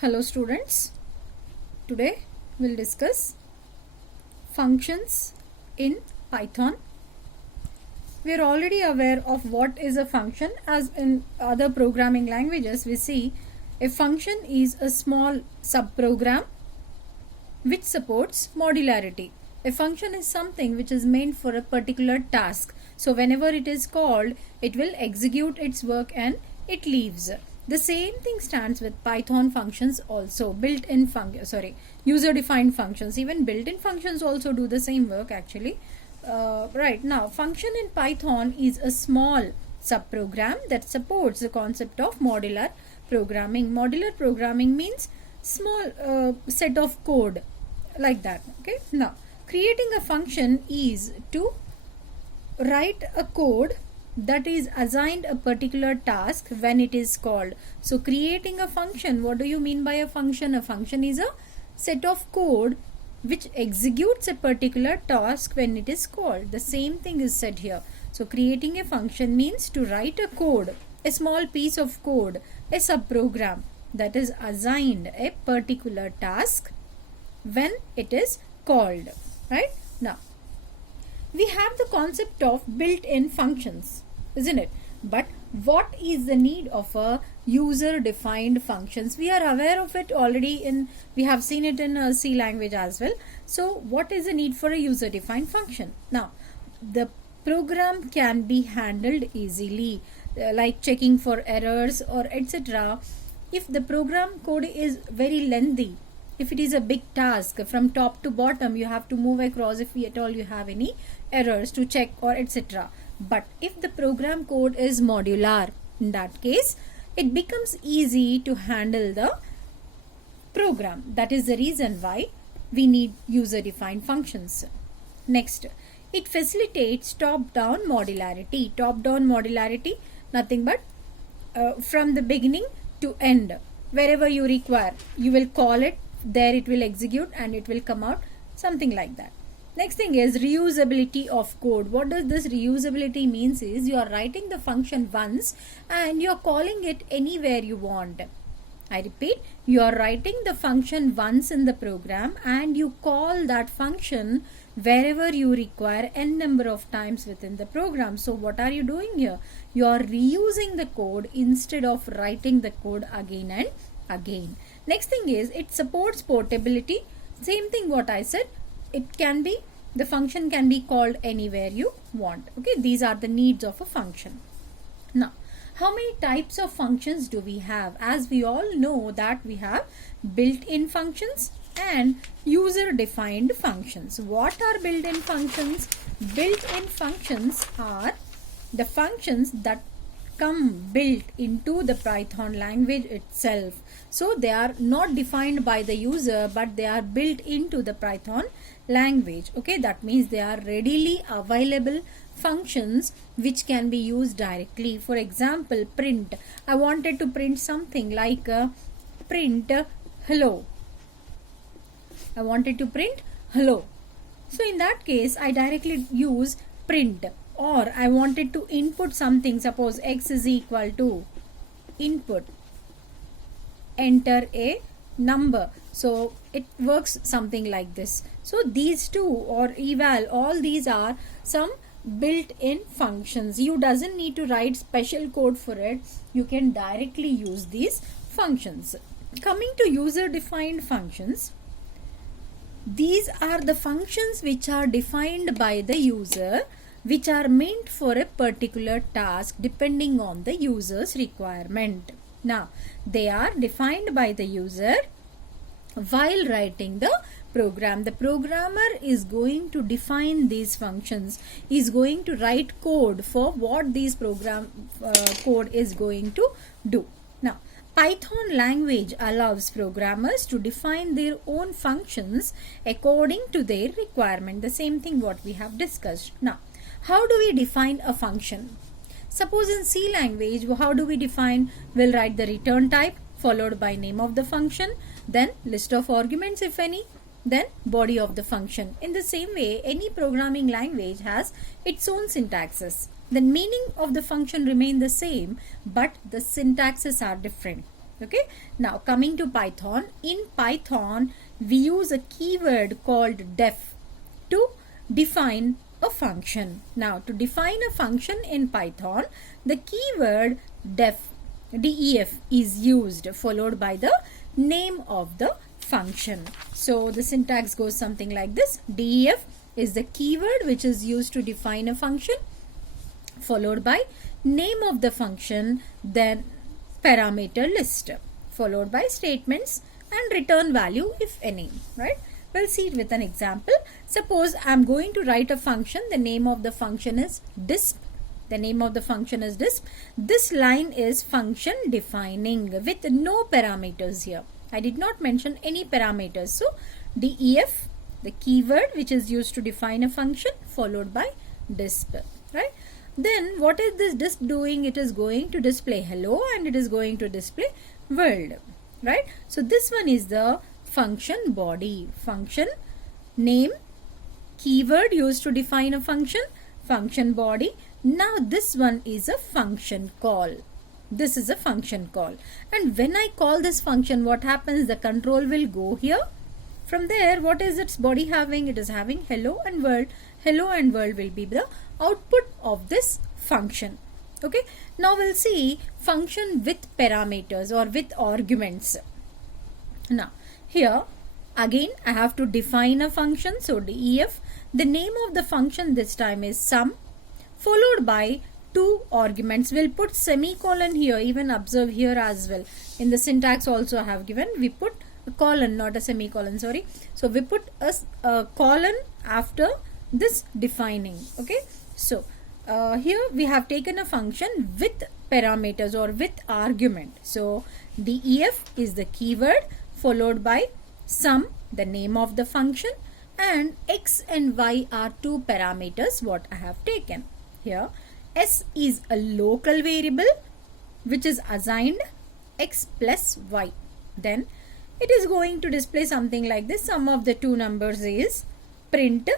Hello students, today we'll discuss functions in Python. We are already aware of what is a function, as in other programming languages we see a function is a small subprogram which supports modularity. A function is something which is meant for a particular task. So whenever it is called, it will execute its work and it leaves. The same thing stands with Python functions also. User-defined functions. Even built-in functions also do the same work actually. Right now, function in Python is a small subprogram that supports the concept of modular programming. Modular programming means small set of code like that. Okay. Now, creating a function is to write a code that is assigned a particular task when it is called. So creating a function, what do you mean by a function? A function is a set of code which executes a particular task when it is called. The same thing is said here. So creating a function means to write a code, a small piece of code, a subprogram that is assigned a particular task when it is called. Right? Now, we have the concept of built-in functions, isn't it? But what is the need of a user-defined functions? We are aware of it already we have seen it in C language as well. So what is the need for a user-defined function? Now, the program can be handled easily, like checking for errors or etc. If the program code is very lengthy, if it is a big task from top to bottom, you have to move across if at all you have any errors to check or etc. But if the program code is modular, in that case, it becomes easy to handle the program. That is the reason why we need user-defined functions. Next, it facilitates top-down modularity. Top-down modularity, nothing but from the beginning to end. Wherever you require, you will call it, there it will execute and it will come out, something like that. Next thing is reusability of code. What does this reusability means is you are writing the function once and you are calling it anywhere you want. I repeat, you are writing the function once in the program and you call that function wherever you require n number of times within the program. So what are you doing here? You are reusing the code instead of writing the code again and again. Next thing is it supports portability. Same thing what I said. The function can be called anywhere you want. Okay, these are the needs of a function. Now, how many types of functions do we have? As we all know that we have built-in functions and user-defined functions. What are built-in functions? Built-in functions are the functions that come built into the Python language itself. So they are not defined by the user, but they are built into the Python language. Okay, that means they are readily available functions which can be used directly. For example, print. I wanted to print something like print hello. I wanted to print hello. So in that case, I directly use print. Or I wanted to input something, suppose x is equal to input, enter a number. So it works something like this. So these two or eval, all these are some built-in functions. You doesn't need to write special code for it. You can directly use these functions. Coming to user-defined functions, these are the functions which are defined by the user, which are meant for a particular task depending on the user's requirement. Now, they are defined by the user while writing the program. The programmer is going to define these functions, is going to write code for what these program code is going to do. Now, Python language allows programmers to define their own functions according to their requirement. The same thing what we have discussed. Now, how do we define a function? Suppose in C language, how do we define? We'll write the return type followed by name of the function, then list of arguments if any, then body of the function. In the same way, any programming language has its own syntaxes. The meaning of the function remain the same, but the syntaxes are different. Okay, now coming to Python. In Python, we use a keyword called def to define a function. Now, to define a function in Python, the keyword def is used, followed by the name of the function. So the syntax goes something like this. Def is the keyword which is used to define a function, followed by name of the function, then parameter list, followed by statements and return value if any, right? We'll see it with an example. Suppose I'm going to write a function. The name of the function is disp. This line is function defining with no parameters here. I did not mention any parameters. So def, the keyword which is used to define a function, followed by disp, right? Then what is this disp doing? It is going to display hello and it is going to display world, right? So this one is the function body. Function name, keyword used to define a function, function body. Now this one is a function call. This is a function call. And when I call this function, what happens? The control will go here. From there, what is its body having? It is having hello and world. Hello and world will be the output of this function. Okay. Now we'll see function with parameters or with arguments. Now here again I have to define a function. So def, the name of the function this time is sum, followed by two arguments. We'll put semicolon here. Even observe here as well. In the syntax also I have given, we put a colon, not a semicolon, sorry. So we put a colon after this defining. Okay. So here we have taken a function with parameters or with argument. So def is the keyword, followed by sum, the name of the function, and x and y are two parameters what I have taken. Here s is a local variable which is assigned x plus y. Then it is going to display something like this. Sum of the two numbers is print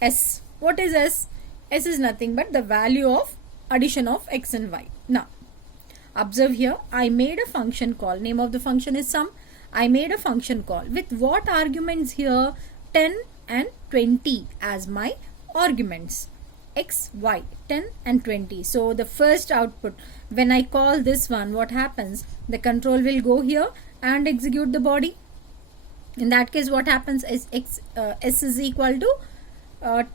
s. What is s? S is nothing but the value of addition of x and y. Now observe here, I made a function call. Name of the function is sum. I made a function call with what arguments here? 10 and 20 as my arguments. X, y, 10 and 20. So the first output, when I call this one, what happens? The control will go here and execute the body. In that case, what happens is s is equal to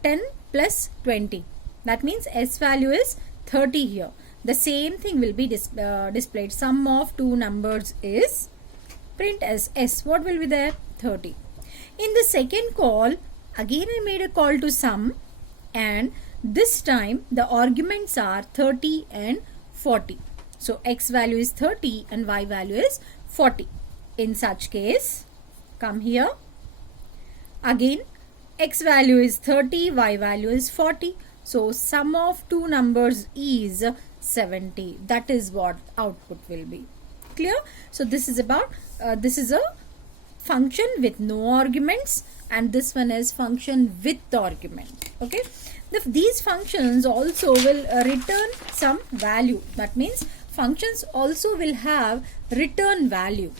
10 plus 20. That means s value is 30 here. The same thing will be displayed. Sum of two numbers is print as s. What will be there? 30. In the second call, again I made a call to sum, and this time the arguments are 30 and 40. So x value is 30 and y value is 40. In such case, come here. Again, x value is 30, y value is 40. So sum of two numbers is 70. That is what output will be. Clear? So this is about, this is a function with no arguments, and this one is function with argument. Okay. These functions also will return some value. That means functions also will have return value.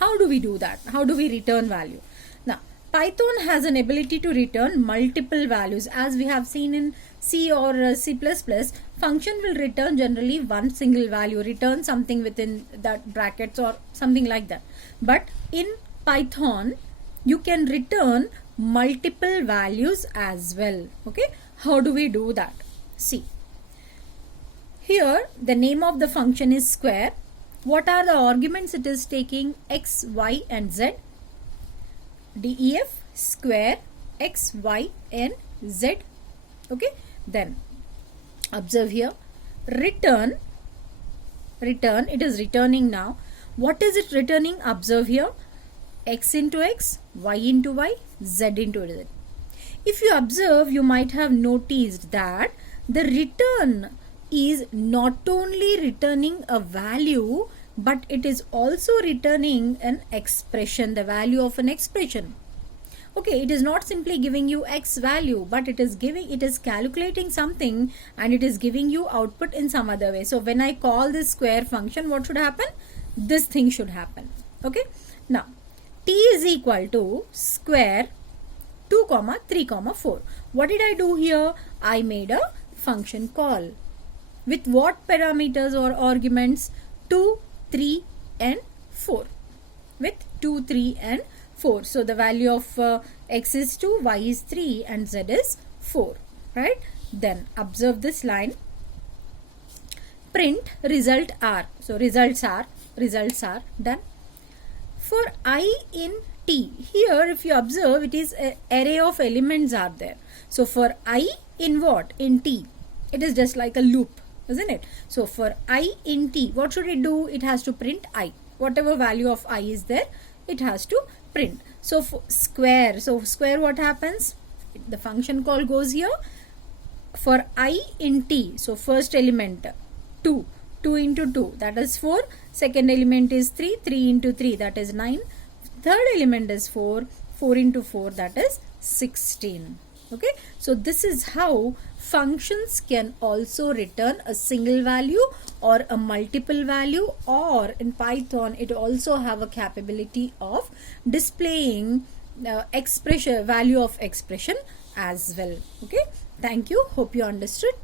How do we do that? How do we return value? Now, Python has an ability to return multiple values. As we have seen in C or C++, function will return generally one single value, return something within that brackets or something like that. But in Python, you can return multiple values as well. Okay, how do we do that? See, here the name of the function is square. What are the arguments it is taking? X, y and z. Def square x, y and z. Okay, then observe here, return, it is returning now. What is it returning? Observe here, x into x, y into y, z into z. If you observe, you might have noticed that the return is not only returning a value, but it is also returning an expression, the value of an expression. Okay, it is not simply giving you x value, but it is calculating something and it is giving you output in some other way. So when I call this square function, what should happen? this thing should happen. Okay, now t is equal to square 2 comma 3 comma 4. What did I do here? I made a function call with what parameters or arguments? 2, 3 and 4. With 2, 3 and 4. So the value of x is 2, y is 3 and z is 4. Right? Then observe this line. Print result r. So results are done. For I in t, here if you observe, it is an array of elements are there. So for I in what? In t, it is just like a loop, isn't it? So for I in t, what should it do? It has to print I. Whatever value of I is there, it has to print. So for square, what happens? The function call goes here. For I in t, so first element 2 into 2, that is 4. Second element is 3 into 3, that is 9. Third element is 4 into 4, that is 16. Okay, so this is how functions can also return a single value or a multiple value, or in Python it also have a capability of displaying expression, value of expression as well. Okay, thank you, hope you understood.